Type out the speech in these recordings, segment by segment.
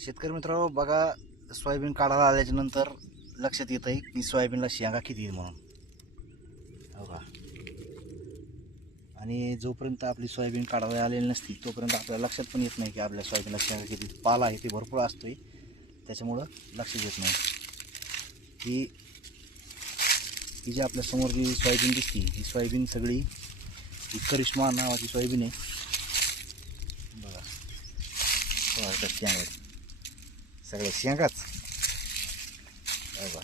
शेतकरी मित्रांनो बघा, सोयाबीन काढायला आल्याच्या नंतर लक्षात येत आहे की सोयाबीनला शेंगा किती आहेत म्हणून. हो का. आणि जोपर्यंत आपली सोयाबीन काढायला आलेली नसती तोपर्यंत आपल्याला लक्षात पण येत नाही की आपल्या सोयाबीनला शेंगा किती. पाला आहे ते भरपूर असतोय, त्याच्यामुळं लक्षात येत नाही. ही जी आपल्या समोर जी सोयाबीन दिसते ही सोयाबीन सगळी ही करिश्मा नावाची सोयाबीन आहे. बघा शेंगा, सगळ्या शेंगाच. बघा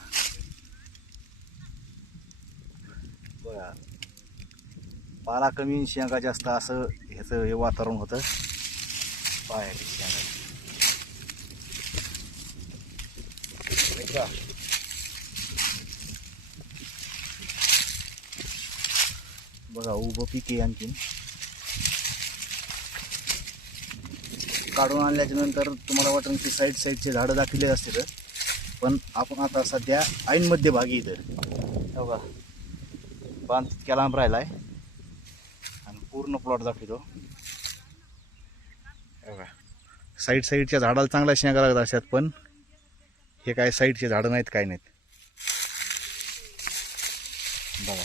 बघा, पाला कमी शेंगा जास्त असं ह्याचं हे वातावरण होतं. बाहेर शेंगा बघा, उभं पीक आहे. आणखीन काढून आणल्याच्या नंतर तुम्हाला वाटेल की साईडचे झाडं दाखवले असतील, पण आपण आता सध्या ऐन मध्यभागी इथं बघा बांध इतक्या लांब राहिला आहे आणि पूर्ण प्लॉट दाखवतो. बघा साईडच्या झाडाला चांगला शेंगा लागत असतात, पण हे काय साईडचे झाडं नाहीत, काय नाहीत. बघा